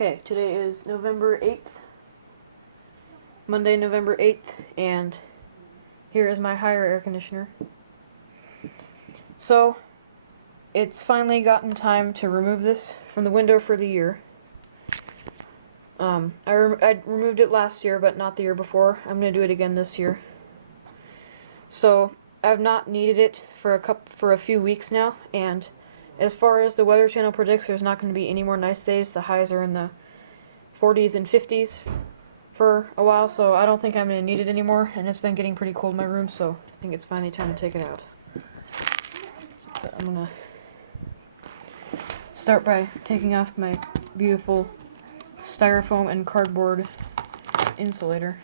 Okay, today is November 8th, Monday, November 8th, and here is my higher air conditioner. So, it's finally gotten time to remove this from the window for the year. I removed it last year, but not the year before. I'm going to do it again this year. So, I've not needed it for a few weeks now, and as far as the Weather Channel predicts, there's not going to be any more nice days. The highs are in the 40s and 50s for a while, so I don't think I'm going to need it anymore, and it's been getting pretty cold in my room, so I think it's finally time to take it out. But I'm going to start by taking off my beautiful styrofoam and cardboard insulator.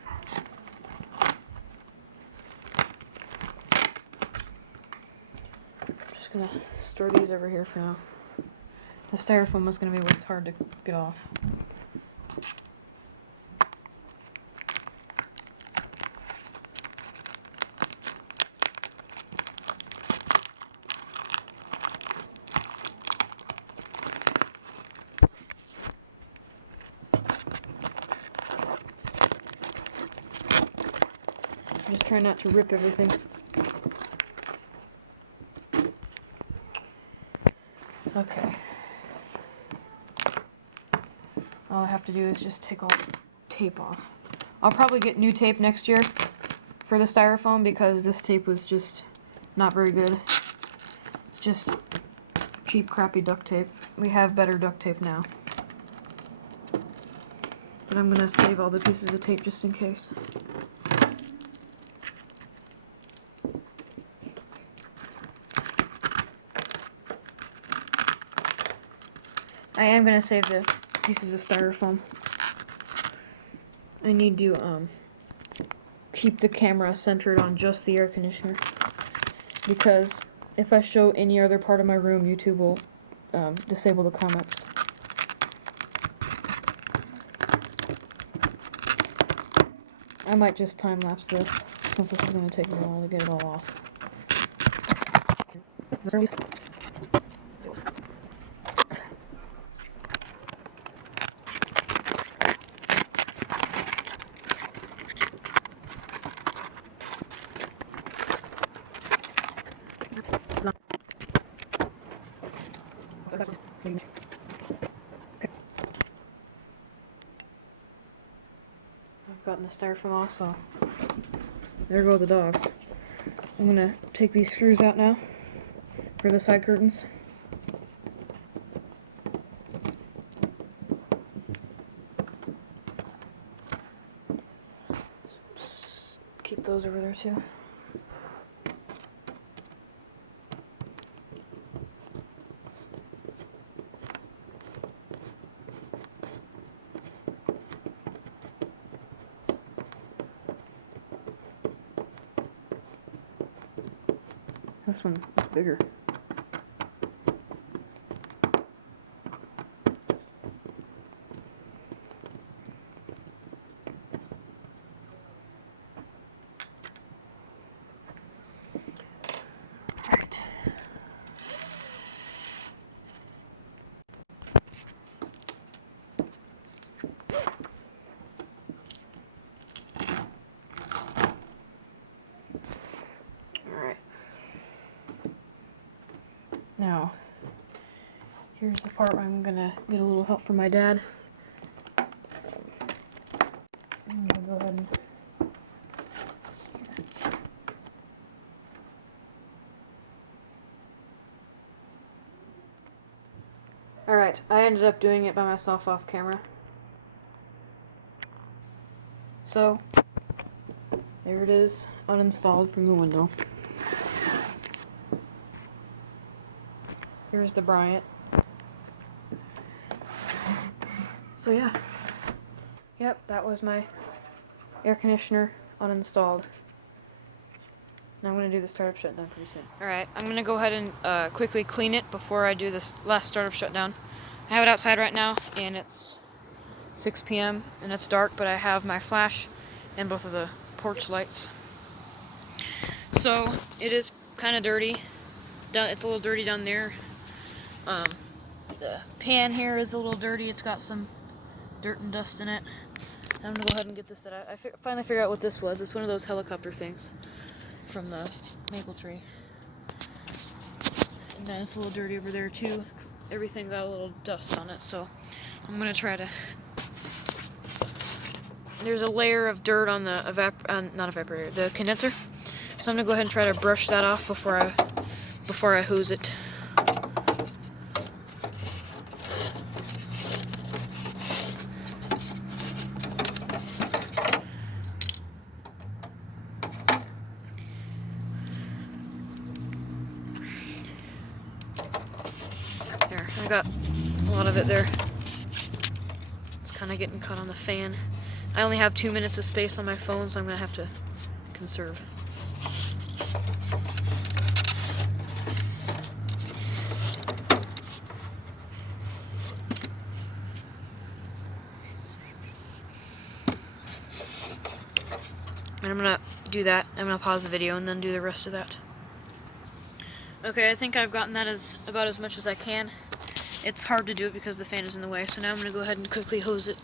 I'm just going to store these over here for now. The styrofoam is going to be what's hard to get off. Just try not to rip everything. Okay. All I have to do is just take all the tape off. I'll probably get new tape next year for the styrofoam because this tape was just not very good. It's just cheap, crappy duct tape. We have better duct tape now. But I'm gonna save all the pieces of tape just in case. I am going to save the pieces of styrofoam. I need to keep the camera centered on just the air conditioner, because if I show any other part of my room, YouTube will disable the comments. I might just time-lapse this, since this is going to take a while to get it all off. I've gotten the styrofoam off, so there go the dogs. I'm gonna take these screws out now for the side curtains. Just keep those over there too. This one is bigger. Alright. Now, here's the part where I'm gonna get a little help from my dad. I'm gonna go ahead and see here. Alright, I ended up doing it by myself off camera. So, there it is, uninstalled from the window. Here's the Bryant. So yeah. Yep, that was my air conditioner uninstalled. Now I'm going to do the startup shutdown pretty soon. Alright, I'm going to go ahead and quickly clean it before I do this last startup shutdown. I have it outside right now, and it's 6 p.m. and it's dark, but I have my flash and both of the porch lights. So, it is kind of dirty. It's a little dirty down there. The pan here is a little dirty. It's got some dirt and dust in it. I'm gonna go ahead and get this set out. I finally figured out what this was. It's one of those helicopter things from the maple tree. And then it's a little dirty over there too. Everything got a little dust on it, so I'm gonna try to... There's a layer of dirt on the not evaporator, the condenser. So I'm gonna go ahead and try to brush that off before I hose it. There, I got a lot of it there. It's kind of getting caught on the fan. I only have 2 minutes of space on my phone, so I'm gonna have to conserve. And I'm gonna do that. I'm gonna pause the video and then do the rest of that. Okay, I think I've gotten that about as much as I can. It's hard to do it because the fan is in the way, so now I'm gonna go ahead and quickly hose it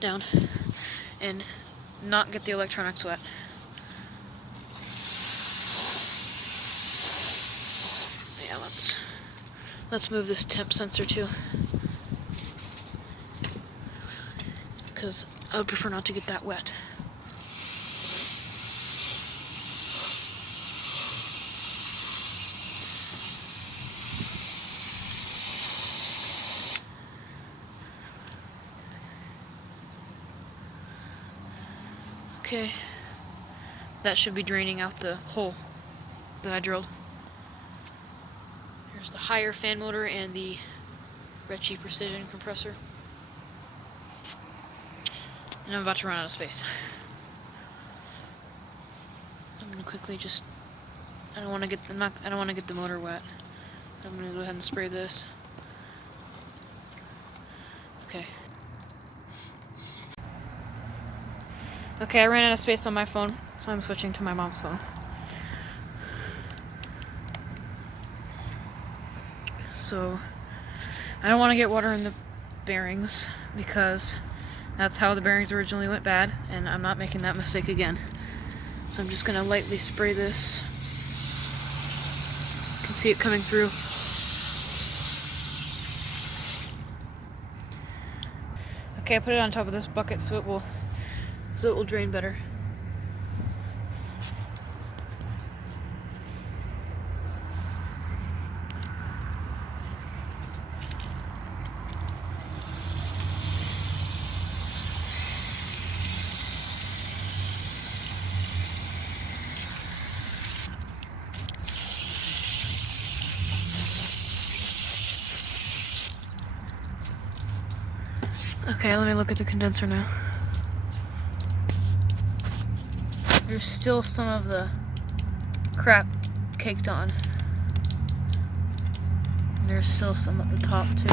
down and not get the electronics wet. Yeah, let's move this temp sensor too, because I would prefer not to get that wet. Okay, that should be draining out the hole that I drilled. Here's the higher fan motor and the Retchi precision compressor. And I'm about to run out of space. I'm gonna quickly just, I don't want to get the motor wet. I'm gonna go ahead and spray this. Okay. Okay, I ran out of space on my phone, so I'm switching to my mom's phone. So, I don't want to get water in the bearings, because that's how the bearings originally went bad, and I'm not making that mistake again. So I'm just going to lightly spray this. You can see it coming through. Okay, I put it on top of this bucket so it will drain better. Okay, let me look at the condenser now. There's still some of the crap caked on. And there's still some at the top too.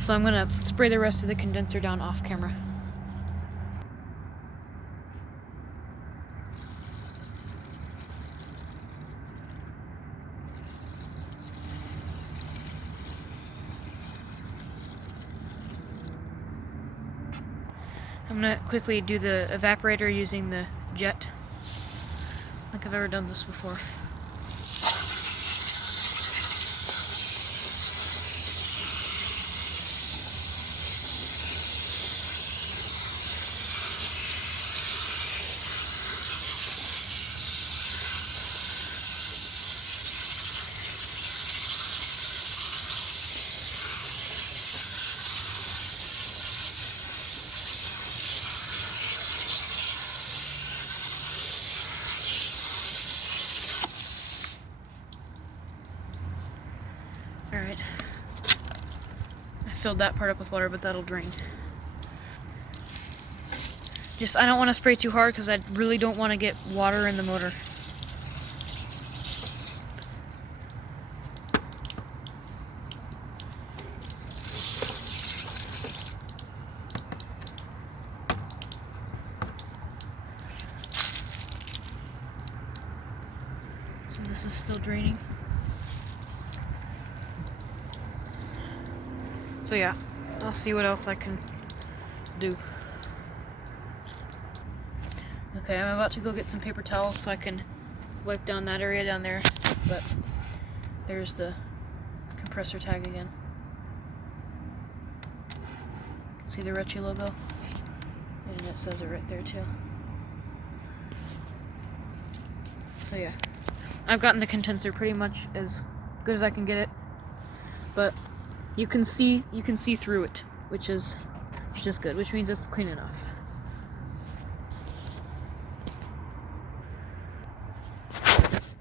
So I'm gonna spray the rest of the condenser down off camera. I'm gonna quickly do the evaporator using the jet. I don't think I've ever done this before. Alright. I filled that part up with water, but that'll drain. I don't want to spray too hard because I really don't want to get water in the motor. this is still draining. So yeah, I'll see what else I can do. Okay, I'm about to go get some paper towels so I can wipe down that area down there, but there's the compressor tag again. See the Retchi logo? And it says it right there too. So yeah, I've gotten the condenser pretty much as good as I can get it, but you can see through it, which is good, which means it's clean enough.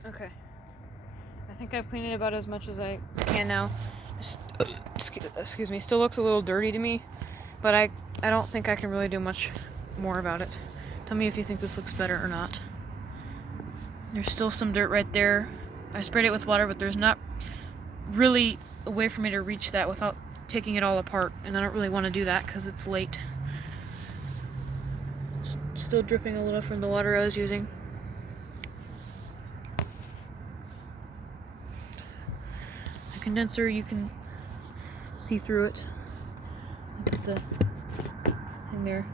Okay, I think I've cleaned it about as much as I can now. Excuse me, still looks a little dirty to me, but I don't think I can really do much more about it. Tell me if you think this looks better or not. There's still some dirt right there. I sprayed it with water, but there's not really a way for me to reach that without taking it all apart, and I don't really want to do that because it's late. It's still dripping a little from the water I was using. The condenser, you can see through it. Look at the thing there.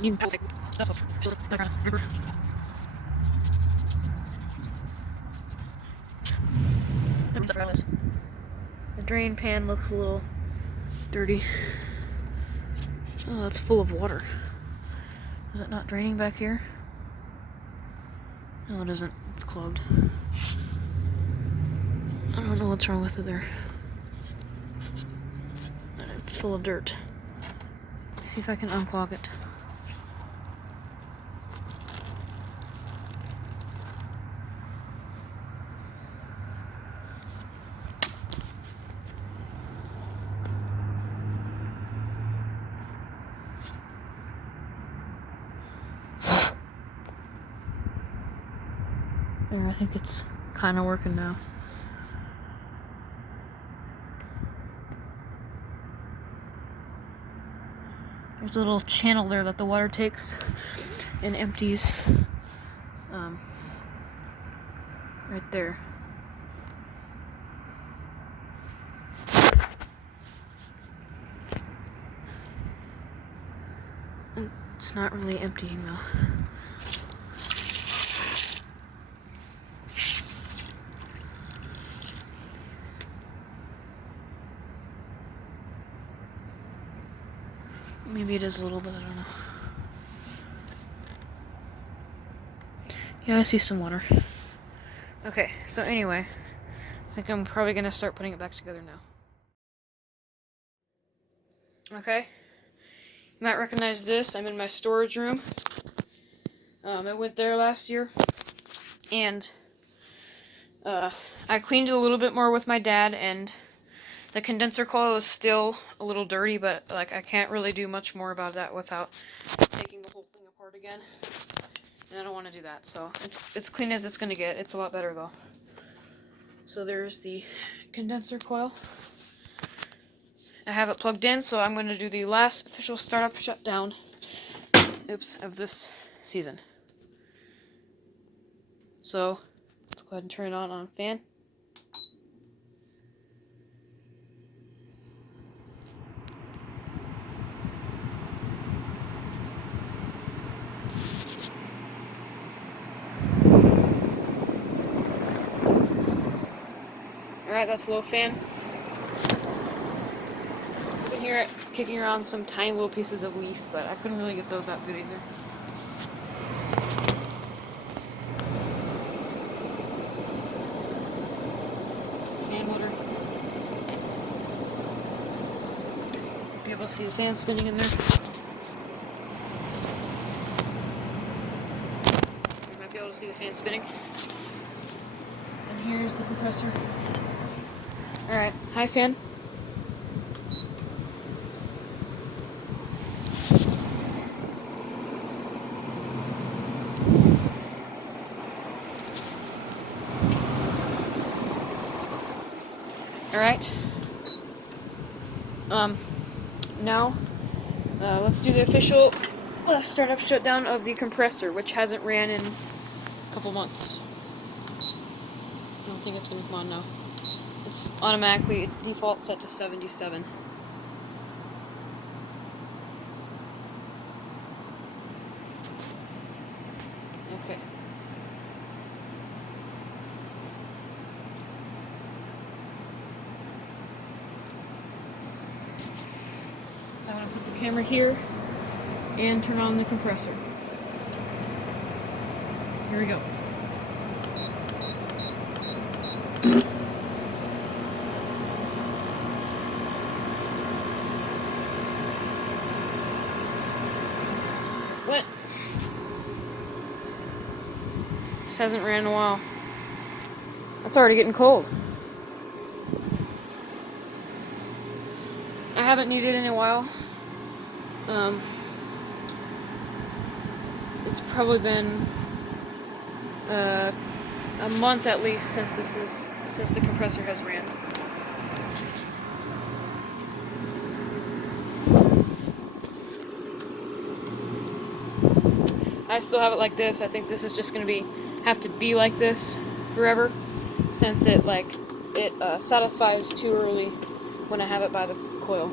You can the drain pan looks a little dirty. Oh, that's full of water. Is it not draining back here? No, it isn't. It's clogged. I don't know what's wrong with it there. It's full of dirt. See if I can unclog it. There, I think it's kind of working now. There's a little channel there that the water takes and empties. Right there. It's not really emptying though. Maybe it is a little bit, I don't know. Yeah, I see some water. Okay, so anyway, I think I'm probably gonna start putting it back together now. Okay, you might recognize this. I'm in my storage room. I went there last year, and I cleaned it a little bit more with my dad, and the condenser coil is still a little dirty, but like I can't really do much more about that without taking the whole thing apart again. And I don't want to do that, so it's clean as it's gonna get. It's a lot better though. So there's the condenser coil. I have it plugged in, so I'm gonna do the last official startup shutdown, of this season. So let's go ahead and turn it on fan. Alright, that's the low fan. You can hear it kicking around some tiny little pieces of leaf, but I couldn't really get those out good either. There's the fan motor. Be able to see the fan spinning in there. You might be able to see the fan spinning. And here's the compressor. Alright, hi fan. Alright. Now Let's do the official startup shutdown of the compressor, which hasn't ran in a couple months. I don't think it's going to come on now. It's automatically default set to 77. Okay. I'm going to put the camera here and turn on the compressor. Here we go. What? This hasn't ran in a while. It's already getting cold. I haven't needed it in a while. It's probably been a month at least since the compressor has ran. I still have it like this. I think this is just going to have to be like this forever, since it satisfies too early when I have it by the coil.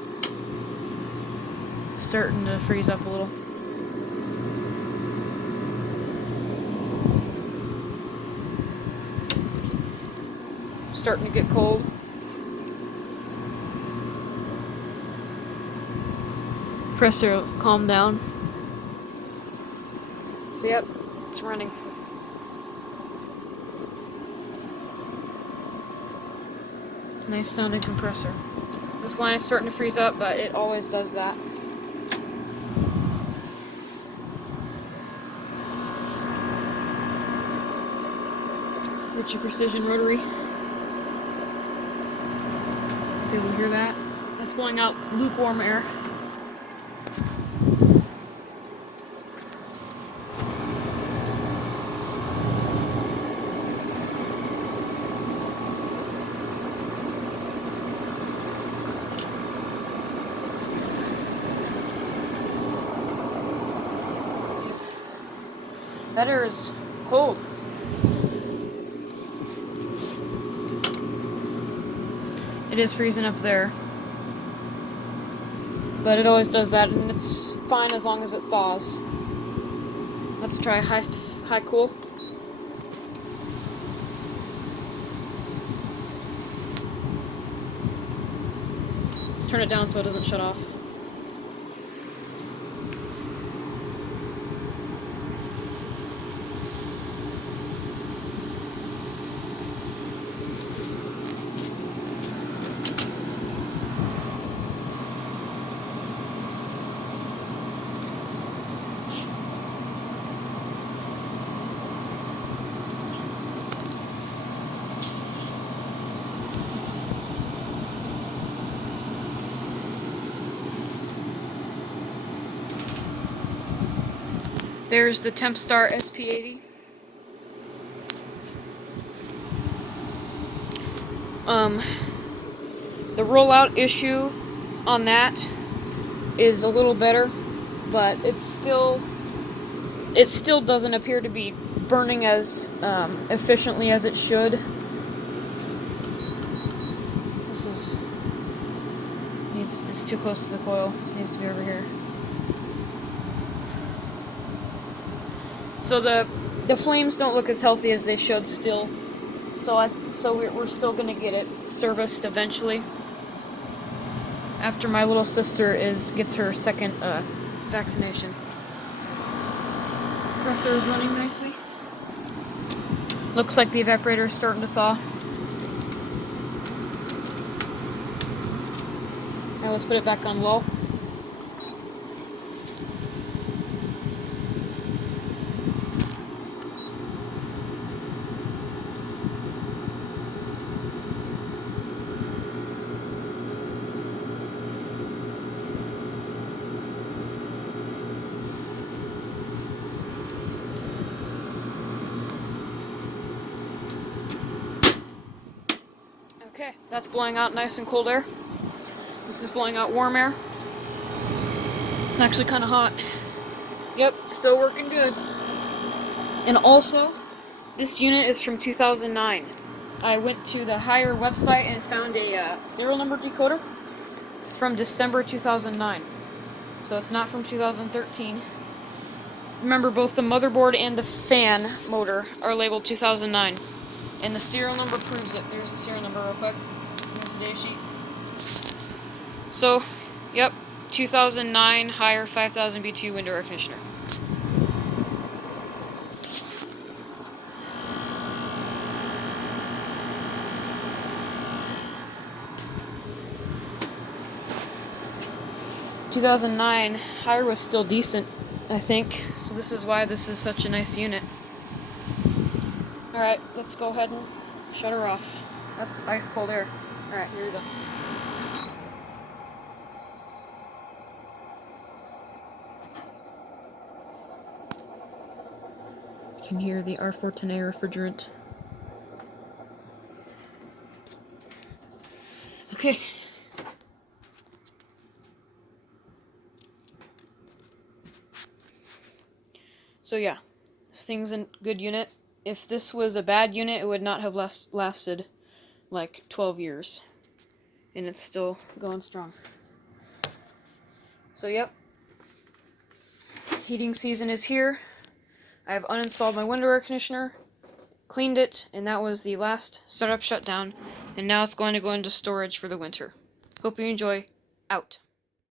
Starting to freeze up a little. Starting to get cold. Compressor calm down. So yep, it's running. Nice sounding compressor. This line is starting to freeze up, but it always does that. Ritchie Precision rotary. Okay, we hear that? That's blowing out lukewarm air. That air is cold. It is freezing up there. But it always does that, and it's fine as long as it thaws. Let's try high cool. Let's turn it down so it doesn't shut off. There's the Tempstar SP80. The rollout issue on that is a little better, but it still doesn't appear to be burning as efficiently as it should. It's too close to the coil. This needs to be over here. So the flames don't look as healthy as they should still. So we're still gonna get it serviced eventually. After my little sister gets her second vaccination. Compressor is running nicely. Looks like the evaporator is starting to thaw. Now let's put it back on low. Okay, that's blowing out nice and cold air. This is blowing out warm air. It's actually kind of hot. Yep, still working good. And also, this unit is from 2009. I went to the Hire website and found a serial number decoder. It's from December 2009. So it's not from 2013. Remember, both the motherboard and the fan motor are labeled 2009. And the serial number proves it. There's the serial number real quick. Here's the data sheet. So, yep, 2009 Hire 5000 BTU window air conditioner. ...2009, Hire was still decent, I think. So this is why this is such a nice unit. Alright, let's go ahead and shut her off. That's ice cold air. Alright, here we go. You can hear the R410A refrigerant. Okay. So yeah, this thing's a good unit. If this was a bad unit, it would not have lasted like 12 years. And it's still going strong. So yep. Heating season is here. I have uninstalled my window air conditioner, cleaned it, and that was the last startup shutdown. And now it's going to go into storage for the winter. Hope you enjoy. Out.